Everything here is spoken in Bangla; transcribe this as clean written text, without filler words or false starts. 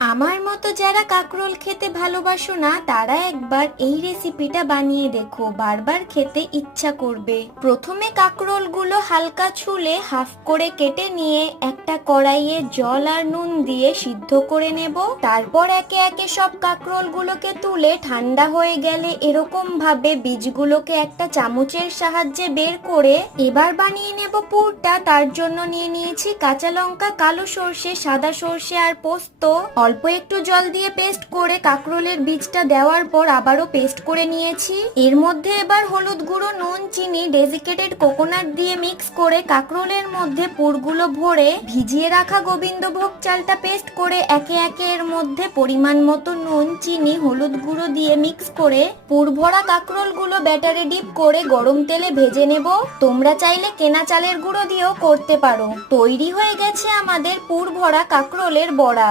আমার মতো যারা কাঁকরোল খেতে ভালোবাসো না তারা একবার এই রেসিপিটা বানিয়ে দেখো, বারবার খেতে ইচ্ছা করবে। প্রথমে কাঁকরোলগুলো হালকা ছুলে হাফ করে কেটে নিয়ে একটা কড়াইয়ে জল আর নুন দিয়ে সিদ্ধ করে নেব। তারপর একে একে সব কাঁকরোলগুলোকে তুলে ঠান্ডা হয়ে গেলে এরকম ভাবে বীজগুলোকে একটা চামচের সাহায্যে বের করে এবার বানিয়ে নেব পুরটা। তার জন্য নিয়ে নিয়েছি কাঁচা লঙ্কা, কালো সর্ষে, সাদা সর্ষে আর পোস্ত। অল্প একটু জল দিয়ে পেস্ট করে কাঁকরোলের বীজটা দেওয়ার পর আবারও পেস্ট করে নিয়েছি। এর মধ্যে এবার হলুদ গুঁড়ো, নুন, চিনি, ডেজিকেটেড কোকোনাট দিয়ে মিক্স করে কাঁকরোলের মধ্যে পুরগুলো ভরে ভিজিয়ে রাখা গোবিন্দভোগ চালটা পেস্ট করে একে একে এর মধ্যে পরিমাণ মতো নুন, চিনি, হলুদ গুঁড়ো দিয়ে মিক্স করে পুর ভরা কাঁকরোলগুলো ব্যাটারে ডিপ করে গরম তেলে ভেজে নেব। তোমরা চাইলে কেনা চালের গুঁড়ো দিয়েও করতে পারো। তৈরি হয়ে গেছে আমাদের পুর ভরা কাঁকরোলের বড়া।